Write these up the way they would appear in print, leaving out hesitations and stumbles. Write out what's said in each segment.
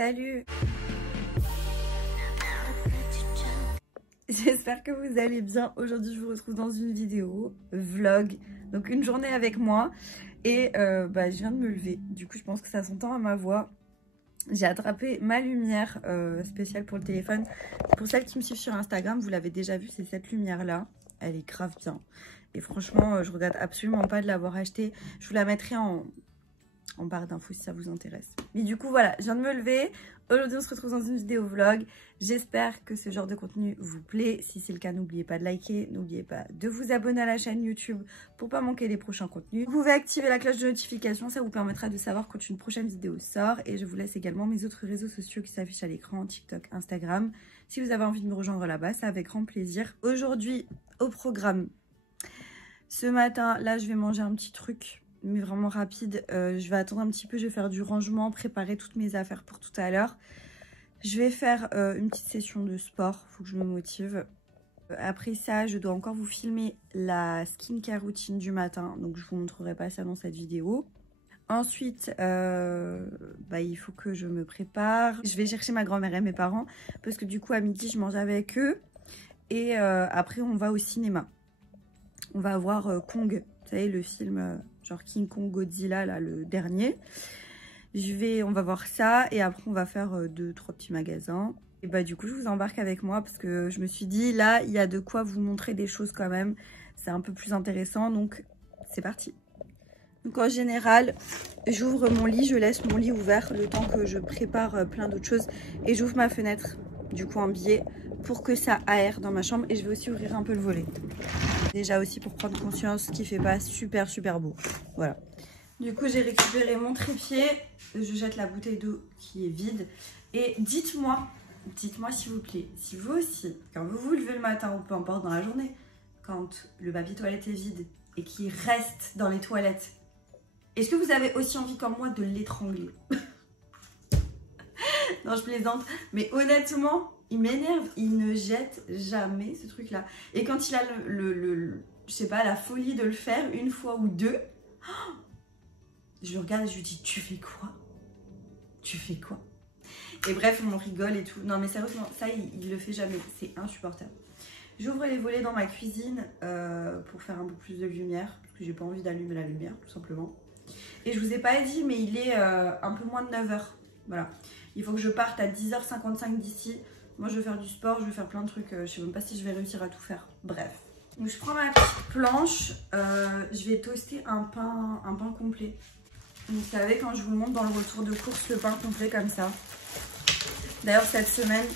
Salut! J'espère que vous allez bien. Aujourd'hui, je vous retrouve dans une vidéo vlog. Donc une journée avec moi. Et je viens de me lever. Du coup, je pense que ça s'entend à ma voix. J'ai attrapé ma lumière spéciale pour le téléphone. Pour celles qui me suivent sur Instagram, vous l'avez déjà vu, c'est cette lumière-là. Elle est grave bien. Et franchement, je regrette absolument pas de l'avoir achetée. Je vous la mettrai en barre d'infos si ça vous intéresse. Mais du coup, voilà, je viens de me lever. Aujourd'hui, on se retrouve dans une vidéo vlog. J'espère que ce genre de contenu vous plaît. Si c'est le cas, n'oubliez pas de liker. N'oubliez pas de vous abonner à la chaîne YouTube pour pas manquer les prochains contenus. Vous pouvez activer la cloche de notification. Ça vous permettra de savoir quand une prochaine vidéo sort. Et je vous laisse également mes autres réseaux sociaux qui s'affichent à l'écran. TikTok, Instagram. Si vous avez envie de me rejoindre là-bas, c'est avec grand plaisir. Aujourd'hui, au programme. Ce matin, là, je vais manger un petit truc, mais vraiment rapide. Je vais attendre un petit peu, je vais faire du rangement, préparer toutes mes affaires pour tout à l'heure. Je vais faire une petite session de sport, il faut que je me motive. Après ça, je dois encore vous filmer la skincare routine du matin, donc je vous montrerai pas ça dans cette vidéo. Ensuite, il faut que je me prépare. Je vais chercher ma grand-mère et mes parents, parce que du coup, à midi, je mange avec eux. Et après, on va au cinéma. On va voir Kong, vous savez, le film genre King Kong Godzilla, là, le dernier. On va voir ça et après on va faire 2-3 petits magasins. Et du coup je vous embarque avec moi parce que je me suis dit là il y a de quoi vous montrer des choses quand même. C'est un peu plus intéressant donc c'est parti. Donc en général j'ouvre mon lit, je laisse mon lit ouvert le temps que je prépare plein d'autres choses. Et j'ouvre ma fenêtre du coup en biais pour que ça aère dans ma chambre. Et je vais aussi ouvrir un peu le volet. Déjà aussi pour prendre conscience qu'il fait pas super beau. Voilà. Du coup j'ai récupéré mon trépied. Je jette la bouteille d'eau qui est vide. Et dites-moi s'il vous plaît, si vous aussi, quand vous vous levez le matin ou peu importe dans la journée, quand le papier toilette est vide et qu'il reste dans les toilettes, est-ce que vous avez aussi envie comme moi de l'étrangler? Non, je plaisante. Mais honnêtement, il m'énerve. Il ne jette jamais ce truc-là. Et quand il a je sais pas, la folie de le faire une fois ou deux, je le regarde et je lui dis, tu fais quoi? Tu fais quoi? Et bref, on rigole et tout. Non mais sérieusement, ça il le fait jamais. C'est insupportable. J'ouvre les volets dans ma cuisine pour faire un peu plus de lumière. Parce que j'ai pas envie d'allumer la lumière, tout simplement. Et je vous ai pas dit, mais il est un peu moins de 9h. Voilà. Il faut que je parte à 10h55 d'ici. Moi, je vais faire du sport, je vais faire plein de trucs. Je sais même pas si je vais réussir à tout faire. Bref. Donc, je prends ma petite planche. Je vais toaster un pain complet. Vous savez, quand je vous montre dans le retour de course le pain complet comme ça. D'ailleurs, cette semaine,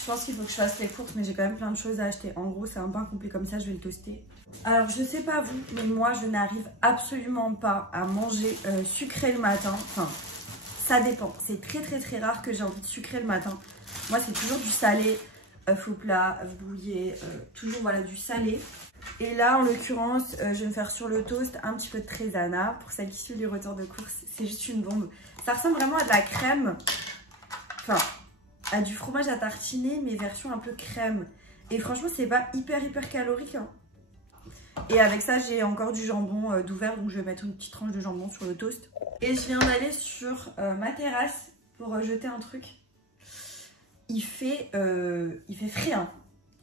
je pense qu'il faut que je fasse les courses, mais j'ai quand même plein de choses à acheter. En gros, c'est un pain complet comme ça, je vais le toaster. Alors, je sais pas vous, mais moi, je n'arrive absolument pas à manger sucré le matin. Enfin, ça dépend. C'est très rare que j'ai envie de sucrer le matin. Moi, c'est toujours du salé, œuf au plat, œuf brouillé, toujours voilà, du salé. Et là, en l'occurrence, je vais me faire sur le toast un petit peu de trésana. Pour celles qui suivent les retours de course, c'est juste une bombe. Ça ressemble vraiment à de la crème. Enfin, à du fromage à tartiner, mais version un peu crème. Et franchement, c'est pas hyper calorique. Hein. Et avec ça, j'ai encore du jambon d'ouvert. Donc, je vais mettre une petite tranche de jambon sur le toast. Et je viens d'aller sur ma terrasse pour jeter un truc. Il fait frais. Hein.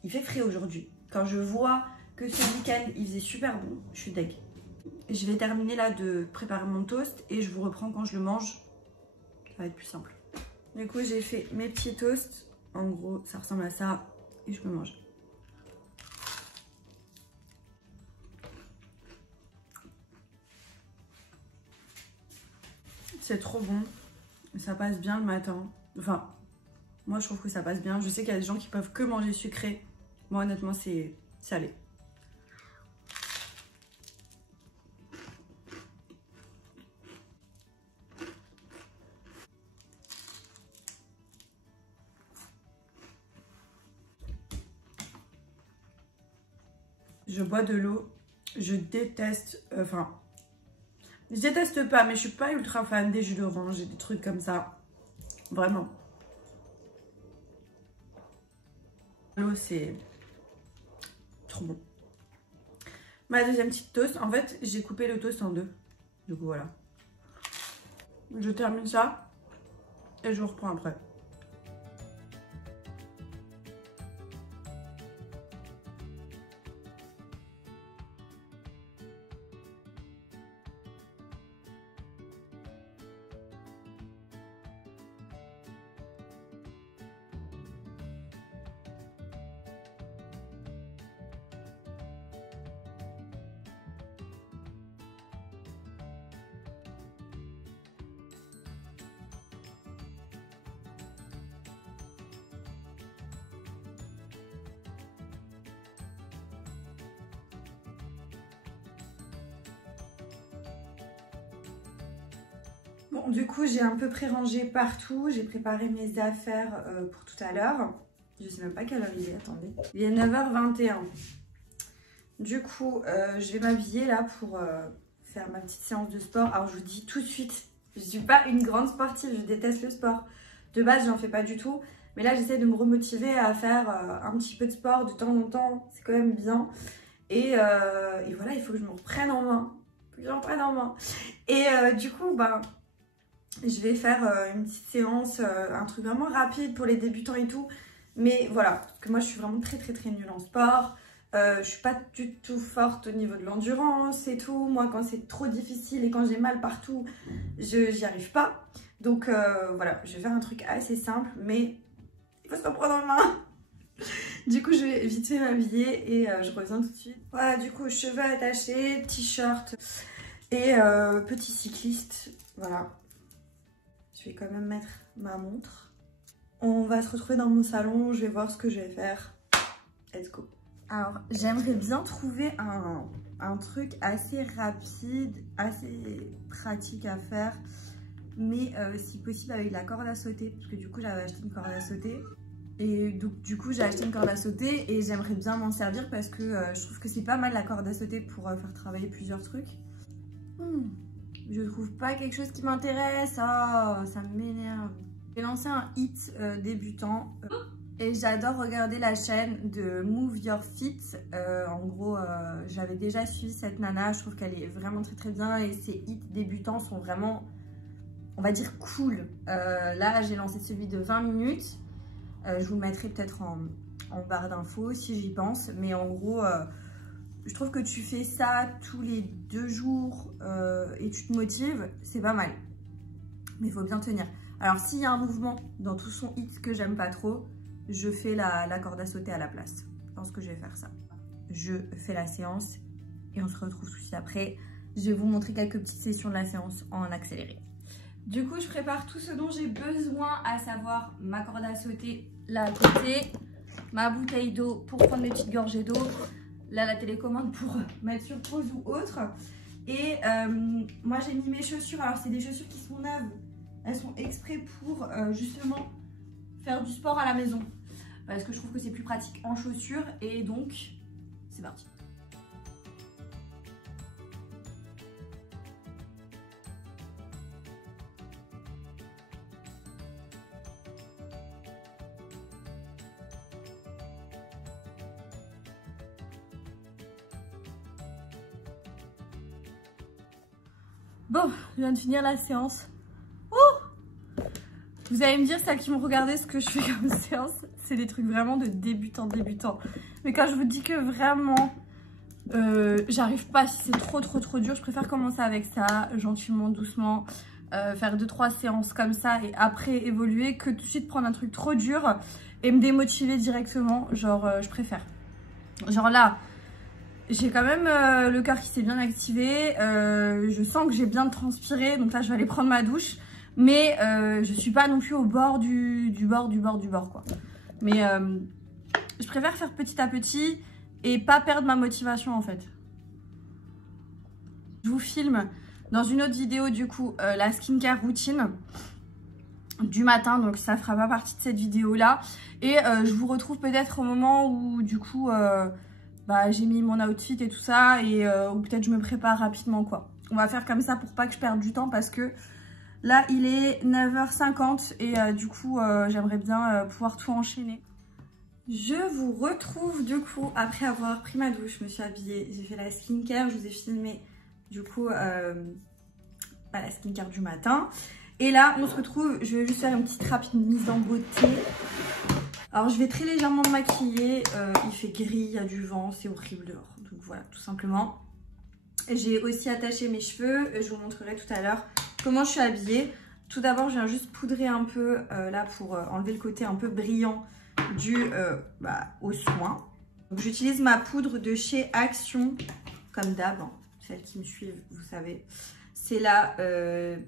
Il fait frais aujourd'hui. Quand je vois que ce week-end il faisait super bon, je suis deg. Je vais terminer là de préparer mon toast et je vous reprends quand je le mange. Ça va être plus simple. Du coup j'ai fait mes petits toasts. En gros ça ressemble à ça et je me mange. C'est trop bon. Ça passe bien le matin. Enfin, moi je trouve que ça passe bien. Je sais qu'il y a des gens qui peuvent que manger sucré. Moi honnêtement c'est salé. Je bois de l'eau. Je déteste... je déteste pas, mais je suis pas ultra fan des jus d'orange et des trucs comme ça. Vraiment. L'eau, c'est trop bon. Ma deuxième petite toast. En fait, j'ai coupé le toast en deux. Du coup, voilà. Je termine ça. et je vous reprends après. Bon, du coup, j'ai un peu pré-rangé partout. J'ai préparé mes affaires pour tout à l'heure. Je sais même pas quelle heure il est, attendez. Il est 9h21. Du coup, je vais m'habiller là pour faire ma petite séance de sport. Alors, je vous dis tout de suite, je suis pas une grande sportive, je déteste le sport. De base, j'en fais pas du tout. Mais là, j'essaie de me remotiver à faire un petit peu de sport de temps en temps. C'est quand même bien. Et voilà, il faut que je me reprenne en main. Et du coup, bah... je vais faire une petite séance, un truc vraiment rapide pour les débutants et tout. Mais voilà, parce que moi je suis vraiment très nulle en sport. Je suis pas du tout forte au niveau de l'endurance et tout. Moi quand c'est trop difficile et quand j'ai mal partout, j'y arrive pas. Donc voilà, je vais faire un truc assez simple, mais il faut se reprendre en main. Du coup je vais vite fait m'habiller et je reviens tout de suite. Voilà, du coup cheveux attachés, t-shirt et petit cycliste, voilà. Je vais quand même mettre ma montre. On va se retrouver dans mon salon, je vais voir ce que je vais faire. Let's go. Alors, j'aimerais bien trouver un truc assez rapide, assez pratique à faire. Mais si possible avec la corde à sauter. Parce que du coup, j'avais acheté une corde à sauter. Et donc, du coup, j'ai acheté une corde à sauter et j'aimerais bien m'en servir parce que je trouve que c'est pas mal la corde à sauter pour faire travailler plusieurs trucs. Je trouve pas quelque chose qui m'intéresse. Oh, ça m'énerve. J'ai lancé un hit débutant et j'adore regarder la chaîne de Move Your Fit. En gros, j'avais déjà suivi cette nana. Je trouve qu'elle est vraiment très bien et ses hits débutants sont vraiment, on va dire, cool. Là, j'ai lancé celui de 20 minutes. Je vous le mettrai peut-être en barre d'infos si j'y pense. Mais en gros... je trouve que tu fais ça tous les 2 jours et tu te motives, c'est pas mal. Mais il faut bien tenir. Alors s'il y a un mouvement dans tout son hit que j'aime pas trop, je fais la corde à sauter à la place. Je pense que je vais faire ça. Je fais la séance et on se retrouve tout de suite après. Je vais vous montrer quelques petites sessions de la séance en accéléré. Du coup, je prépare tout ce dont j'ai besoin, à savoir ma corde à sauter là à côté, ma bouteille d'eau pour prendre mes petites gorgées d'eau. Là, la télécommande pour mettre sur pause ou autre. Et moi, j'ai mis mes chaussures. Alors, c'est des chaussures qui sont neuves. Elles sont exprès pour justement faire du sport à la maison. Parce que je trouve que c'est plus pratique en chaussures. Et donc, c'est parti. Bon, je viens de finir la séance. Oh, vous allez me dire, celles qui m'ont regardé ce que je fais comme séance, c'est des trucs vraiment de débutants. Mais quand je vous dis que vraiment, j'arrive pas, si c'est trop dur, je préfère commencer avec ça, gentiment, doucement, faire 2-3 séances comme ça et après évoluer que tout de suite prendre un truc trop dur et me démotiver directement. Genre, je préfère. Genre là... j'ai quand même le cœur qui s'est bien activé, je sens que j'ai bien transpiré, donc là je vais aller prendre ma douche. Mais je suis pas non plus au bord du bord quoi. Mais je préfère faire petit à petit et pas perdre ma motivation en fait. Je vous filme dans une autre vidéo du coup la skincare routine du matin, donc ça fera pas partie de cette vidéo là. Et je vous retrouve peut-être au moment où du coup... bah, j'ai mis mon outfit et tout ça et ou peut-être je me prépare rapidement quoi. On va faire comme ça pour pas que je perde du temps parce que là il est 9h50 et du coup j'aimerais bien pouvoir tout enchaîner. Je vous retrouve du coup après avoir pris ma douche, je me suis habillée, j'ai fait la skincare, je vous ai filmé du coup la skincare du matin Et là, on se retrouve, je vais juste faire une petite rapide mise en beauté. Alors, je vais très légèrement me maquiller. Il fait gris, il y a du vent, c'est horrible dehors. Donc voilà, tout simplement. J'ai aussi attaché mes cheveux. Je vous montrerai tout à l'heure comment je suis habillée. Tout d'abord, je viens juste poudrer un peu là pour enlever le côté un peu brillant dû aux soins. J'utilise ma poudre de chez Action, comme d'hab. Hein. Celles qui me suivent, vous savez. C'est la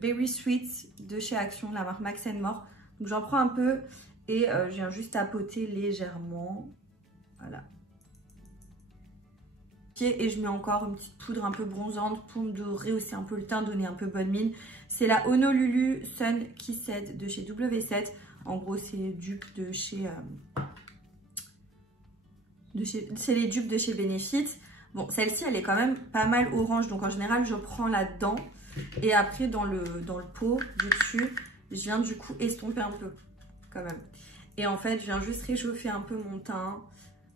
Berry Sweet de chez Action, la marque Max & More. Donc j'en prends un peu et je viens juste tapoter légèrement. Voilà. Et je mets encore une petite poudre un peu bronzante pour me rehausser un peu le teint, donner un peu bonne mine. C'est la Honolulu Sun Kissed de chez W7. En gros, c'est les dupes de chez... c'est les dupes de chez Benefit. Bon, celle-ci, elle est quand même pas mal orange. Donc, en général, je prends là-dedans. Et après, dans le pot du dessus, je viens du coup estomper un peu, quand même. Et en fait, je viens juste réchauffer un peu mon teint,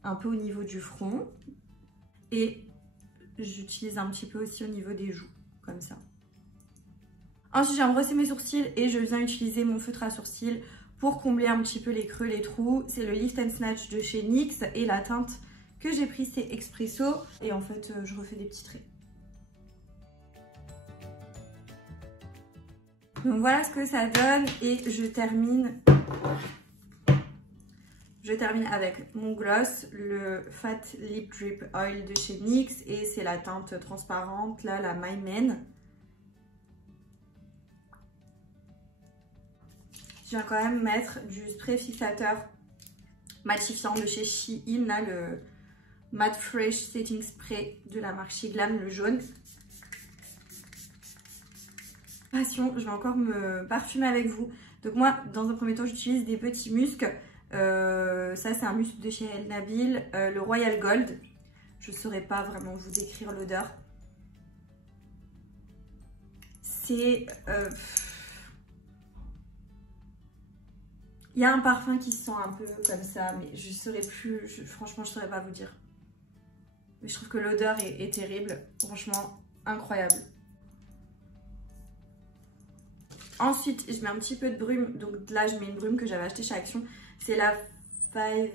un peu au niveau du front. Et j'utilise un petit peu aussi au niveau des joues, comme ça. Ensuite, je viens brosser mes sourcils et je viens utiliser mon feutre à sourcils pour combler un petit peu les creux, les trous. C'est le Lift and Snatch de chez NYX et la teinte que j'ai prise, c'est Expresso. Et en fait, je refais des petits traits. Donc voilà ce que ça donne et je termine avec mon gloss, le Fat Lip Drip Oil de chez NYX et c'est la teinte transparente, là, la My Men. Je viens quand même mettre du spray fixateur matifiant de chez Shein, là, le Matte Fresh Setting Spray de la marque Sheglam, le jaune. Passion, je vais encore me parfumer avec vous. Donc moi, dans un premier temps, j'utilise des petits muscs. Ça, c'est un musc de chez El Nabil, le Royal Gold. Je ne saurais pas vraiment vous décrire l'odeur. C'est... Il y a un parfum qui se sent un peu comme ça, mais je ne saurais plus... franchement, je ne saurais pas vous dire. Mais je trouve que l'odeur est terrible. Franchement, incroyable. Ensuite, je mets un petit peu de brume. Donc là, je mets une brume que j'avais achetée chez Action. C'est la Five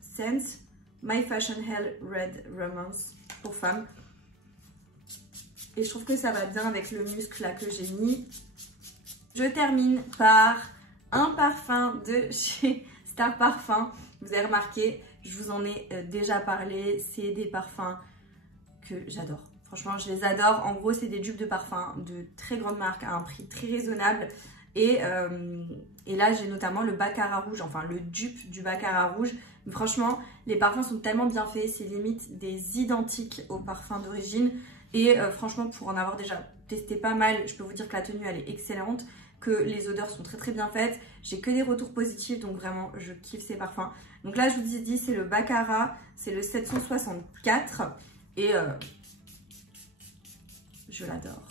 Sense My Fashion Hell Red Romance pour femmes. Et je trouve que ça va bien avec le muscle là que j'ai mis. Je termine par un parfum de chez Star Parfum. Vous avez remarqué, je vous en ai déjà parlé. C'est des parfums que j'adore. Franchement, je les adore. En gros, c'est des dupes de parfum de très grande marque à un prix très raisonnable. Et là, j'ai notamment le Baccarat rouge, enfin le dupe du Baccarat rouge. Mais franchement, les parfums sont tellement bien faits, c'est limite des identiques aux parfums d'origine. Et franchement, pour en avoir déjà testé pas mal, je peux vous dire que la tenue, elle est excellente, que les odeurs sont très très bien faites. J'ai que des retours positifs, donc vraiment, je kiffe ces parfums. Donc là, je vous ai dit, c'est le Baccarat, c'est le 764. Et... je l'adore.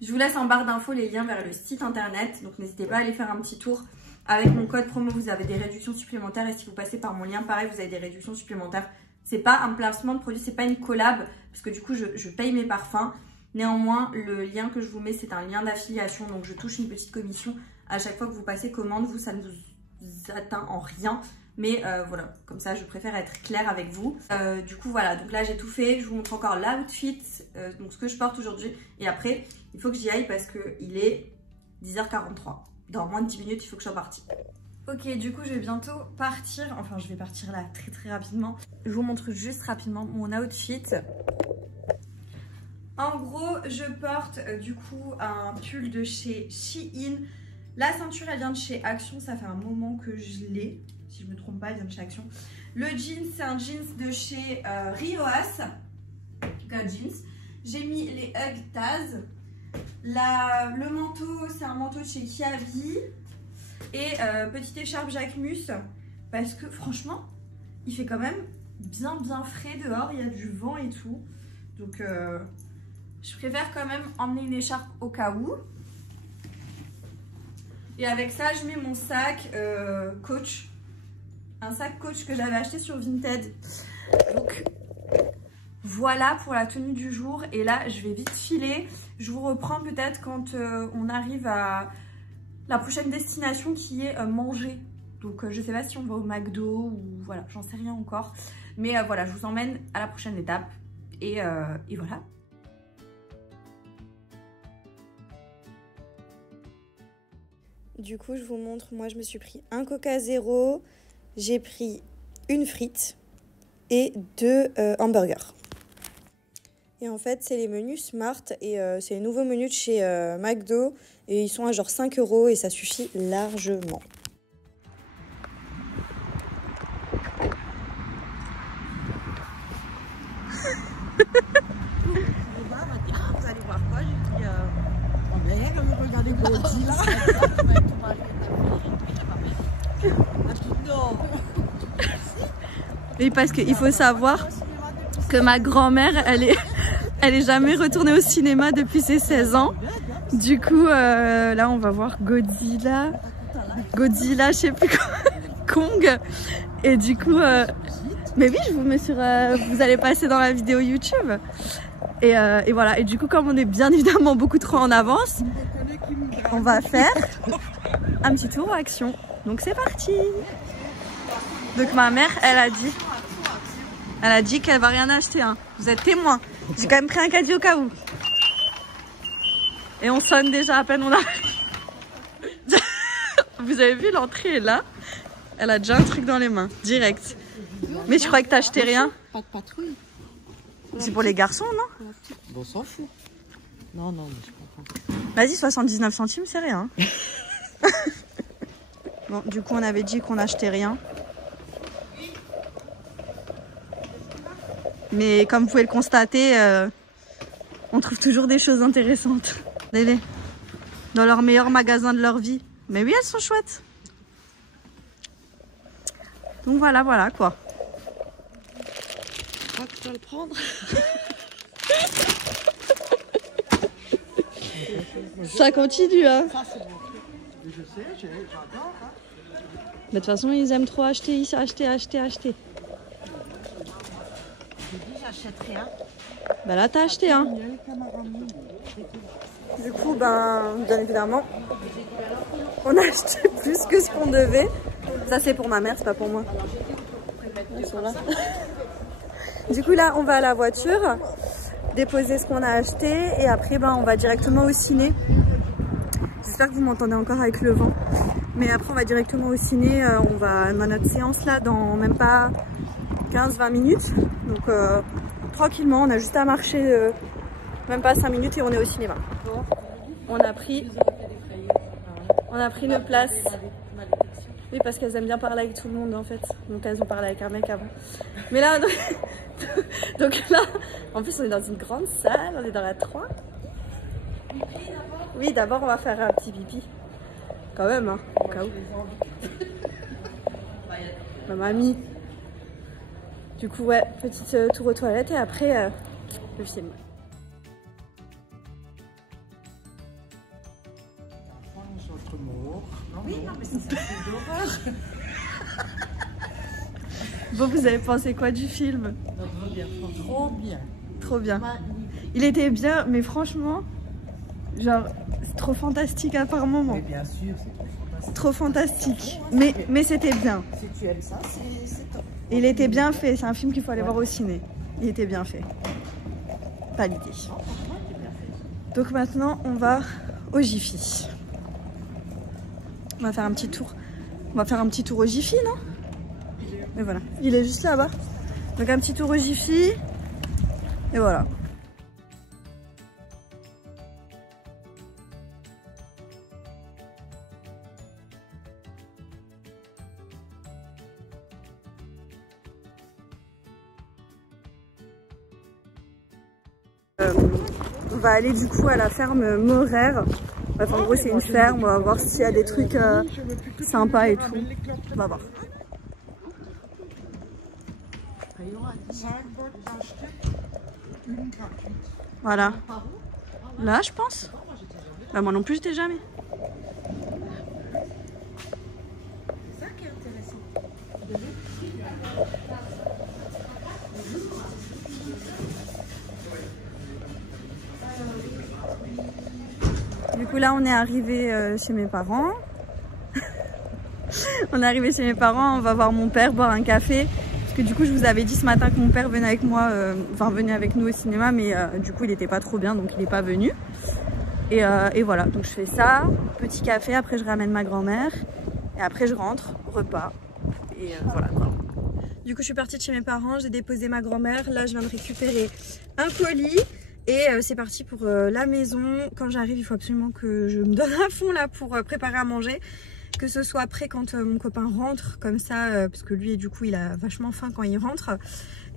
Je vous laisse en barre d'infos les liens vers le site internet. Donc n'hésitez pas à aller faire un petit tour. Avec mon code promo, vous avez des réductions supplémentaires. Et si vous passez par mon lien, pareil, vous avez des réductions supplémentaires. C'est pas un placement de produit, c'est pas une collab. Parce que du coup, je paye mes parfums. Néanmoins, le lien que je vous mets, c'est un lien d'affiliation. Donc je touche une petite commission à chaque fois que vous passez commande. Vous, ça ne vous atteint en rien. Mais voilà, comme ça, je préfère être claire avec vous. Du coup, voilà. Donc là, j'ai tout fait. Je vous montre encore l'outfit, donc ce que je porte aujourd'hui. Et après, il faut que j'y aille parce qu'il est 10h43. Dans moins de 10 minutes, il faut que je sois partie. Ok, du coup, je vais bientôt partir. Enfin, je vais partir là très très rapidement. Je vous montre juste rapidement mon outfit. En gros, je porte du coup un pull de chez Shein. La ceinture, elle vient de chez Action. Ça fait un moment que je l'ai. Si je ne me trompe pas, elle vient de chez Action. Le jean, c'est un jeans de chez Rioas. God Jeans. J'ai mis les Hug Taz. Le manteau, c'est un manteau de chez Kiabi. Et petite écharpe Jacquemus. Parce que franchement, il fait quand même bien frais dehors. Il y a du vent et tout. Donc, je préfère quand même emmener une écharpe au cas où. Et avec ça, je mets mon sac Coach. Un sac Coach que j'avais acheté sur Vinted. Donc, Voilà pour la tenue du jour. Et là, je vais vite filer. Je vous reprends peut-être quand on arrive à la prochaine destination qui est manger. Donc je sais pas si on va au McDo ou voilà, j'en sais rien encore. Mais voilà, je vous emmène à la prochaine étape. Et voilà. Du coup, je vous montre, moi je me suis pris un Coca Zéro, j'ai pris une frite et 2 hamburgers. Et en fait, c'est les menus Smart et c'est les nouveaux menus de chez McDo et ils sont à genre 5 € et ça suffit largement. Vous allez voir quoi? J'ai dit regardez Godzilla. Non. Oui, parce qu'il faut savoir que ma grand-mère, elle est jamais retournée au cinéma depuis ses 16 ans. Du coup, là, on va voir Godzilla, je sais plus quoi, Kong. Et du coup, mais oui, je vous mets sur, vous allez passer dans la vidéo YouTube. Et voilà. Et du coup, comme on est bien évidemment beaucoup trop en avance, on va faire un petit tour action. Donc c'est parti. Donc ma mère, elle a dit qu'elle va rien acheter. Hein. Vous êtes témoins. J'ai quand même pris un caddie au cas où. Et on sonne déjà à peine on arrive. Vous avez vu, l'entrée est là. Elle a déjà un truc dans les mains, direct. Mais je croyais que t'achetais rien. Pas de patrouille. C'est pour les garçons, non? Bon, on s'en fout. Non, mais je comprends. Vas-y, 79 centimes, c'est rien. Bon, du coup, on avait dit qu'on n'achetait rien. Mais comme vous pouvez le constater, on trouve toujours des choses intéressantes. Regardez, dans leur meilleur magasin de leur vie. Mais oui, elles sont chouettes. Donc voilà quoi. Je crois que tu dois le prendre. Ça continue, hein. Ça, c'est bon. Je sais, j'adore. Hein. Mais de toute façon, ils aiment trop acheter. J'ai dit, j'achète rien. Bah là, t'as acheté, hein. Du coup, ben, bien évidemment, on a acheté plus que ce qu'on devait. Ça, c'est pour ma mère, c'est pas pour moi. Ils sont là. Du coup, là, on va à la voiture, déposer ce qu'on a acheté et après, ben, on va directement au ciné. J'espère que vous m'entendez encore avec le vent. Mais après, on va directement au ciné. On a notre séance là dans même pas 15-20 minutes. Donc, tranquillement, on a juste à marcher même pas 5 minutes et on est au cinéma. On a pris une place. Oui, parce qu'elles aiment bien parler avec tout le monde en fait. Donc elles ont parlé avec un mec avant. Mais là, donc là, en plus on est dans une grande salle, on est dans la 3. Oui, d'abord on va faire un petit pipi. Quand même, hein, au cas où. Ma mamie. Du coup, ouais, petite tour aux toilettes et après le film. Oui, non, mais c'est d'horreur. Bon, vous avez pensé quoi du film? Trop bien. Trop bien. Il était bien, mais franchement, genre, c'est trop fantastique à par moment. Mais bien sûr, c'est trop fantastique. Mais c'était bien. Si tu aimes ça, c'est top. Il était bien fait. C'est un film qu'il faut aller voir au ciné. Il était bien fait. Pas l'idée. Donc maintenant, on va au Jiffy. On va faire un petit tour. On va faire un petit tour au Jiffy, non? Et voilà. Il est juste là-bas. Donc un petit tour au Jiffy. Et voilà. On va aller du coup à la ferme Moraire. Bref, en gros c'est une ferme, on va voir s'il y a des trucs sympas et tout. On va voir. Voilà. Là je pense. Bah moi non plus j'étais jamais. C'est ça qui est intéressant. là on est arrivé chez mes parents. On est arrivé chez mes parents, on va voir mon père, boire un café. Parce que du coup je vous avais dit ce matin que mon père venait avec moi, venait avec nous au cinéma, mais du coup il était pas trop bien donc il n'est pas venu. Et voilà, donc je fais ça, petit café, après je ramène ma grand-mère et après je rentre, repas et voilà quoi. Du coup je suis partie de chez mes parents, j'ai déposé ma grand-mère, là je viens de récupérer un colis et c'est parti pour la maison. Quand j'arrive il faut absolument que je me donne à fond là pour préparer à manger, que ce soit après quand mon copain rentre comme ça, parce que lui du coup il a vachement faim quand il rentre.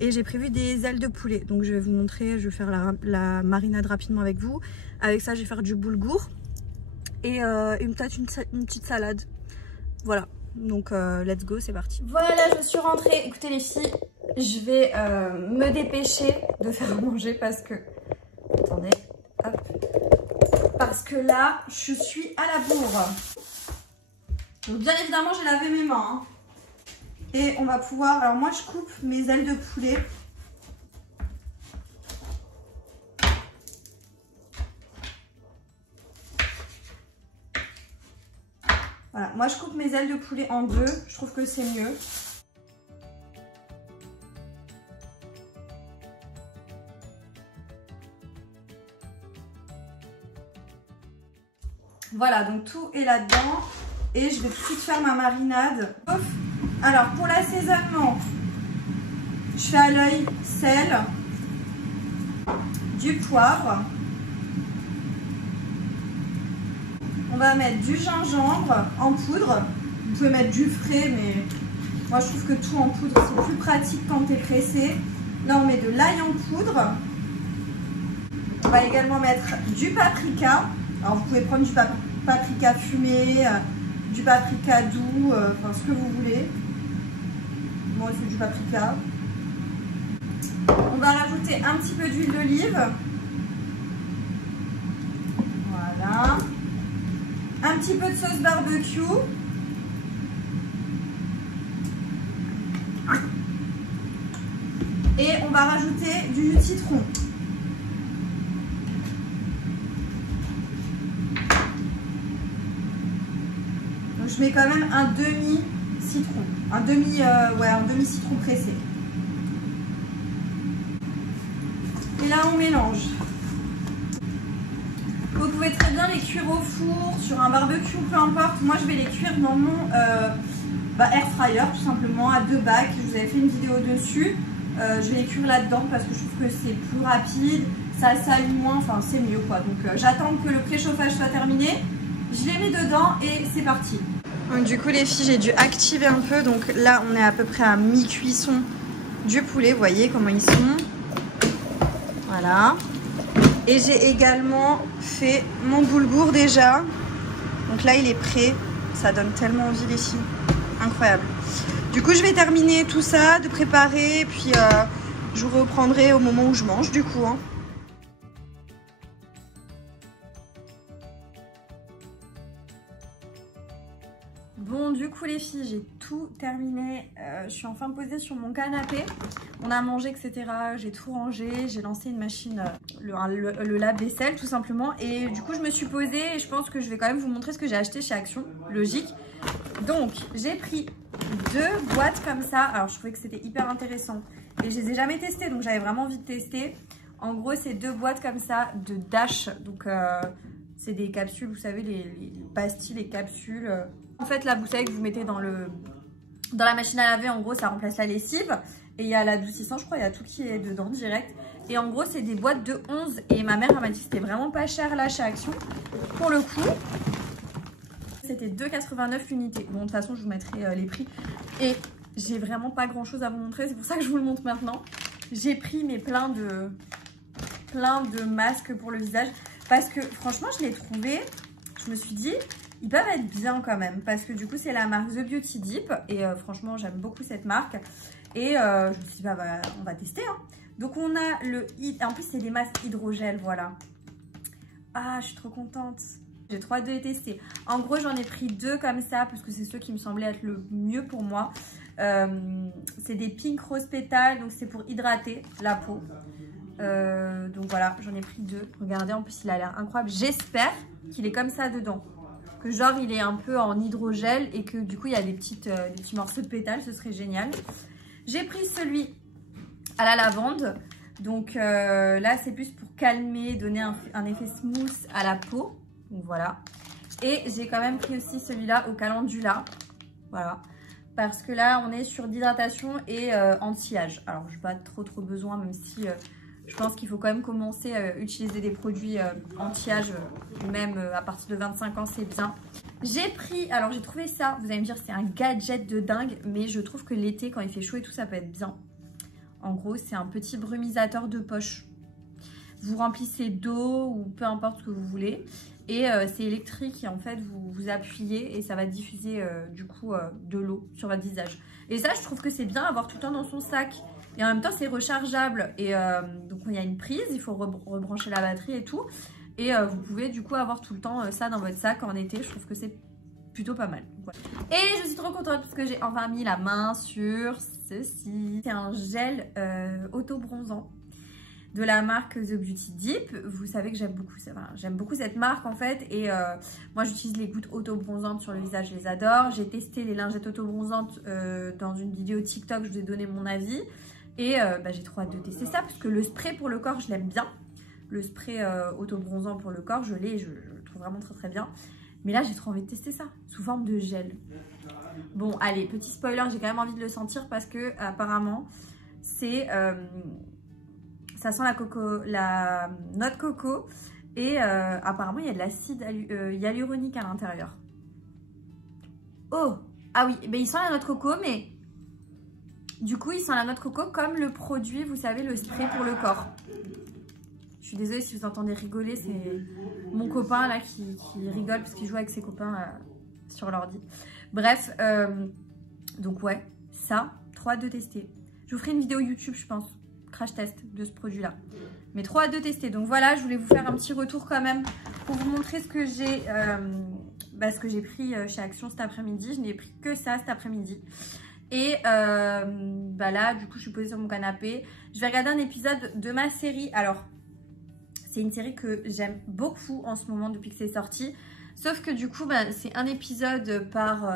Et j'ai prévu des ailes de poulet, donc je vais vous montrer, je vais faire la marinade rapidement avec vous. Avec ça je vais faire du boulgour et peut-être une petite salade. Voilà, donc let's go, c'est parti. Voilà, je suis rentrée. Écoutez les filles, je vais me dépêcher de faire à manger parce que... Attendez, hop. Parce que là, je suis à la bourre. Donc bien évidemment, j'ai lavé mes mains. Hein. Et on va pouvoir... Alors moi, je coupe mes ailes de poulet. Voilà, moi je coupe mes ailes de poulet en deux, je trouve que c'est mieux. Voilà, donc tout est là-dedans et je vais tout de suite faire ma marinade. Alors pour l'assaisonnement, je fais à l'œil sel, du poivre. On va mettre du gingembre en poudre. Vous pouvez mettre du frais, mais moi je trouve que tout en poudre c'est plus pratique quand t'es pressé. Là on met de l'ail en poudre. On va également mettre du paprika. Alors vous pouvez prendre du paprika fumé, du paprika doux, enfin ce que vous voulez. Moi c'est du paprika. On va rajouter un petit peu d'huile d'olive. Voilà. Un petit peu de sauce barbecue. Et on va rajouter du jus de citron. Donc je mets quand même un demi-citron. Un demi-citron pressé. Et là on mélange. Vous pouvez très bien les cuire au four, sur un barbecue, peu importe. Moi, je vais les cuire dans mon air fryer, tout simplement, à 2 bacs. Je vous avais fait une vidéo dessus. Je vais les cuire là-dedans parce que je trouve que c'est plus rapide, ça salit moins, enfin c'est mieux quoi. Donc j'attends que le préchauffage soit terminé. Je les mets dedans et c'est parti. Donc du coup les filles, j'ai dû activer un peu. Donc là, on est à peu près à mi-cuisson du poulet. Vous voyez comment ils sont. Voilà. Et j'ai également fait mon boulgour déjà. Donc là, il est prêt. Ça donne tellement envie les filles. Incroyable. Du coup, je vais terminer tout ça, de préparer. Et puis, je vous reprendrai au moment où je mange du coup. Hein. Bon, du coup les filles, j'ai tout terminé. Je suis enfin posée sur mon canapé. On a mangé, etc. J'ai tout rangé. J'ai lancé une machine, le lave-vaisselle tout simplement. Et du coup, je me suis posée et je pense que je vais quand même vous montrer ce que j'ai acheté chez Action. Logique. Donc, j'ai pris 2 boîtes comme ça. Alors, je trouvais que c'était hyper intéressant. Et je les ai jamais testées, donc j'avais vraiment envie de tester. En gros, c'est 2 boîtes comme ça de Dash. Donc, c'est des capsules, vous savez, les pastilles, les capsules. En fait, là, vous savez que vous mettez dans la machine à laver, en gros, ça remplace la lessive. Et il y a l'adoucissant, je crois, il y a tout qui est dedans direct. Et en gros, c'est des boîtes de 11. Et ma mère m'a dit que c'était vraiment pas cher là chez Action. Pour le coup, c'était 2,89 l'unité. Bon, de toute façon, je vous mettrai les prix. Et j'ai vraiment pas grand chose à vous montrer. C'est pour ça que je vous le montre maintenant. J'ai pris plein de masques pour le visage. Parce que franchement, je l'ai trouvé. Je me suis dit... Ils peuvent être bien quand même parce que du coup c'est la marque The Beauty Dip et franchement j'aime beaucoup cette marque et je me suis dit bah, on va tester hein. Donc on a en plus c'est des masques hydrogel, voilà. Ah je suis trop contente, j'ai trop hâte de les tester. En gros j'en ai pris 2 comme ça parce que c'est ceux qui me semblaient être le mieux pour moi. C'est des Pink Rose Pétales, donc c'est pour hydrater la peau. Donc voilà, j'en ai pris 2. Regardez, en plus il a l'air incroyable. J'espère qu'il est comme ça dedans. Que genre il est un peu en hydrogel et que du coup il y a des petits morceaux de pétales, ce serait génial. J'ai pris celui à la lavande. Donc là c'est plus pour calmer, donner un effet smooth à la peau. Donc voilà. Et j'ai quand même pris aussi celui-là au calendula. Voilà. Parce que là on est sur d'hydratation et anti-âge. Alors je n'ai pas trop besoin, même si je pense qu'il faut quand même commencer à utiliser des produits anti-âge, même à partir de 25 ans, c'est bien. J'ai pris, alors j'ai trouvé ça, vous allez me dire c'est un gadget de dingue, mais je trouve que l'été quand il fait chaud et tout ça peut être bien. En gros c'est un petit brumisateur de poche. Vous remplissez d'eau ou peu importe ce que vous voulez. Et c'est électrique et en fait vous appuyez et ça va diffuser du coup de l'eau sur votre visage. Et ça je trouve que c'est bien à avoir tout le temps dans son sac. Et en même temps c'est rechargeable et donc il y a une prise, il faut rebrancher la batterie et tout. Et vous pouvez du coup avoir tout le temps ça dans votre sac en été, je trouve que c'est plutôt pas mal. Voilà. Et je suis trop contente parce que j'ai enfin mis la main sur ceci. C'est un gel auto-bronzant de la marque The Beauty Deep. Vous savez que j'aime beaucoup cette marque en fait. Et moi j'utilise les gouttes auto-bronzantes sur le visage, je les adore. J'ai testé les lingettes auto-bronzantes dans une vidéo TikTok, je vous ai donné mon avis. Et j'ai trop hâte de tester ça parce que le spray pour le corps je l'aime bien. Le spray auto-bronzant pour le corps je l'ai, je le trouve vraiment très bien. Mais là j'ai trop envie de tester ça sous forme de gel. Bon allez, petit spoiler, j'ai quand même envie de le sentir parce que apparemment c'est... ça sent la noix de coco et apparemment il y a de l'acide hyaluronique à l'intérieur. Oh, ah oui, il sent la noix de coco, mais du coup il sent la noix de coco comme le produit, vous savez, le spray pour le corps. Je suis désolée si vous entendez rigoler, c'est mon copain là qui rigole parce qu'il joue avec ses copains sur l'ordi. Bref, donc ouais, ça, trop hâte de tester. Je vous ferai une vidéo YouTube je pense. Crash test de ce produit là, mais trop hâte de tester. Donc voilà, je voulais vous faire un petit retour quand même pour vous montrer ce que j'ai pris chez Action cet après-midi. Je n'ai pris que ça cet après-midi et là du coup je suis posée sur mon canapé, je vais regarder un épisode de ma série. Alors c'est une série que j'aime beaucoup en ce moment depuis que c'est sorti, sauf que du coup c'est un épisode par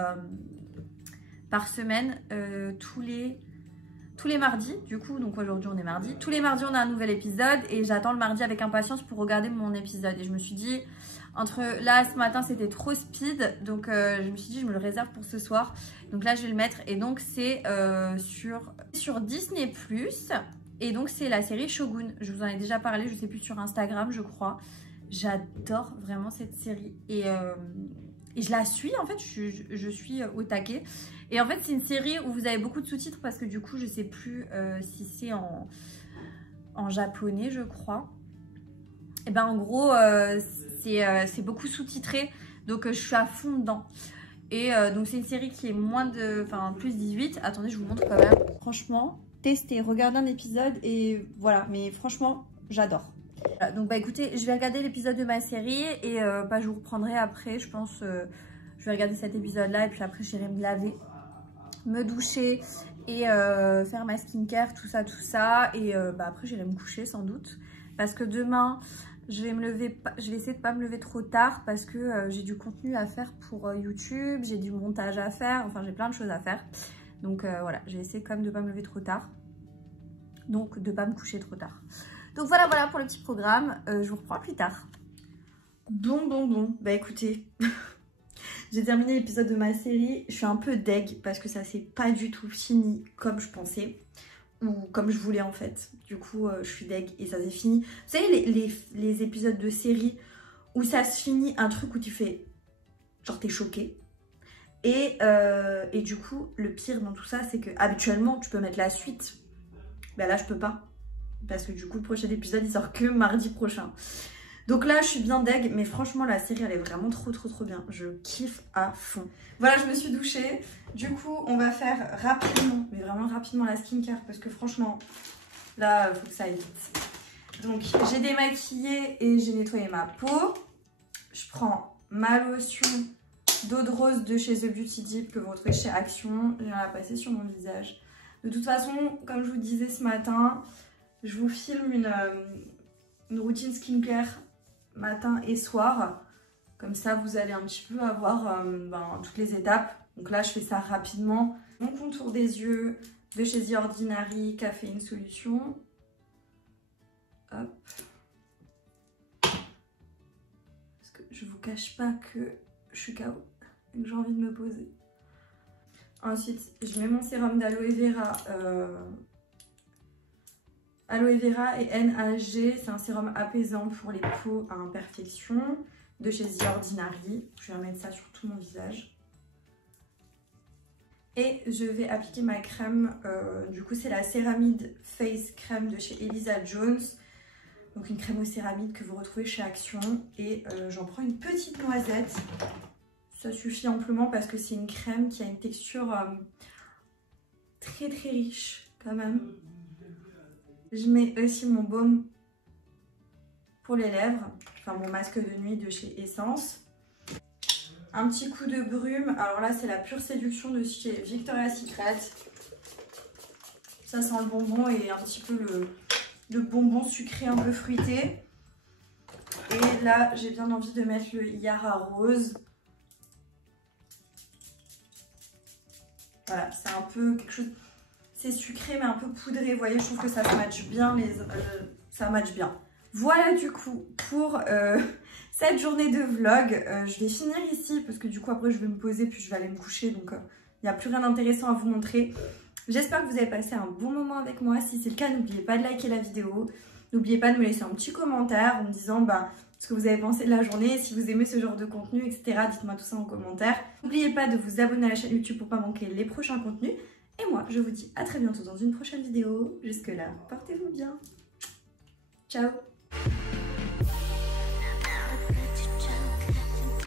semaine, tous les mardis, du coup, donc aujourd'hui on est mardi. Tous les mardis on a un nouvel épisode et j'attends le mardi avec impatience pour regarder mon épisode. Et je me suis dit, là ce matin c'était trop speed, donc je me suis dit je me le réserve pour ce soir. Donc là je vais le mettre et donc c'est sur Disney+. Et donc c'est la série Shogun. Je vous en ai déjà parlé, je sais plus, sur Instagram je crois. J'adore vraiment cette série et je la suis en fait, je suis au taquet. Et en fait c'est une série où vous avez beaucoup de sous-titres parce que du coup je sais plus si c'est en japonais je crois. Et en gros c'est beaucoup sous-titré, donc je suis à fond dedans. Et donc c'est une série qui est plus 18. Attendez, je vous montre quand même. Franchement, testez, regardez un épisode et voilà, mais franchement j'adore. Donc écoutez, je vais regarder l'épisode de ma série et je vous reprendrai après, je pense. Je vais regarder cet épisode là et puis après j'irai me laver, me doucher et faire ma skincare, tout ça. Et après j'irai me coucher sans doute parce que demain je vais essayer de pas me lever trop tard parce que j'ai du contenu à faire pour YouTube, j'ai du montage à faire, enfin j'ai plein de choses à faire. Donc voilà, j'ai essayé quand même de pas me lever trop tard, donc de pas me coucher trop tard. Donc voilà pour le petit programme, je vous reprends plus tard. Bon, écoutez, j'ai terminé l'épisode de ma série, je suis un peu deg parce que ça s'est pas du tout fini comme je pensais, ou comme je voulais en fait. Du coup, je suis deg et ça s'est fini. Vous savez, les épisodes de série où ça se finit, un truc où tu fais, genre t'es choqué. Et du coup, le pire dans tout ça, c'est que habituellement, tu peux mettre la suite. Là, je peux pas. Parce que du coup, le prochain épisode, il sort que mardi prochain. Donc là, je suis bien deg. Mais franchement, la série, elle est vraiment trop bien. Je kiffe à fond. Voilà, je me suis douchée. Du coup, on va faire rapidement, mais vraiment rapidement, la skincare. Parce que franchement, là, il faut que ça aille vite. Donc, j'ai démaquillé et j'ai nettoyé ma peau. Je prends ma lotion d'eau de rose de chez The Beauty Deep que vous retrouvez chez Action. Je viens la passer sur mon visage. De toute façon, comme je vous disais ce matin, je vous filme une routine skincare matin et soir. Comme ça, vous allez un petit peu avoir toutes les étapes. Donc là, je fais ça rapidement. Mon contour des yeux de chez The Ordinary Caféine Solution. Hop. Parce que je vous cache pas que je suis KO et que j'ai envie de me poser. Ensuite, je mets mon sérum d'aloe vera. Aloe vera et NAG, c'est un sérum apaisant pour les peaux à imperfection de chez The Ordinary. Je vais mettre ça sur tout mon visage. Et je vais appliquer ma crème, du coup c'est la Céramide Face Crème de chez Elisa Jones. Donc une crème aux céramides que vous retrouvez chez Action. Et j'en prends une petite noisette. Ça suffit amplement parce que c'est une crème qui a une texture très très riche quand même. Je mets aussi mon baume pour les lèvres, enfin mon masque de nuit de chez Essence. Un petit coup de brume, alors là c'est la Pure Séduction de chez Victoria's Secret. Ça sent le bonbon et un petit peu le bonbon sucré un peu fruité. Et là j'ai bien envie de mettre le Yara Rose. Voilà, c'est un peu quelque chose, c'est sucré mais un peu poudré. Vous voyez, je trouve que ça match bien, ça match bien. Voilà du coup pour cette journée de vlog. Je vais finir ici parce que du coup après je vais me poser puis je vais aller me coucher. Donc il n'y a plus rien d'intéressant à vous montrer. J'espère que vous avez passé un bon moment avec moi. Si c'est le cas, n'oubliez pas de liker la vidéo. N'oubliez pas de me laisser un petit commentaire en me disant ce que vous avez pensé de la journée, si vous aimez ce genre de contenu, etc. Dites-moi tout ça en commentaire. N'oubliez pas de vous abonner à la chaîne YouTube pour ne pas manquer les prochains contenus. Et moi, je vous dis à très bientôt dans une prochaine vidéo. Jusque là, portez-vous bien. Ciao.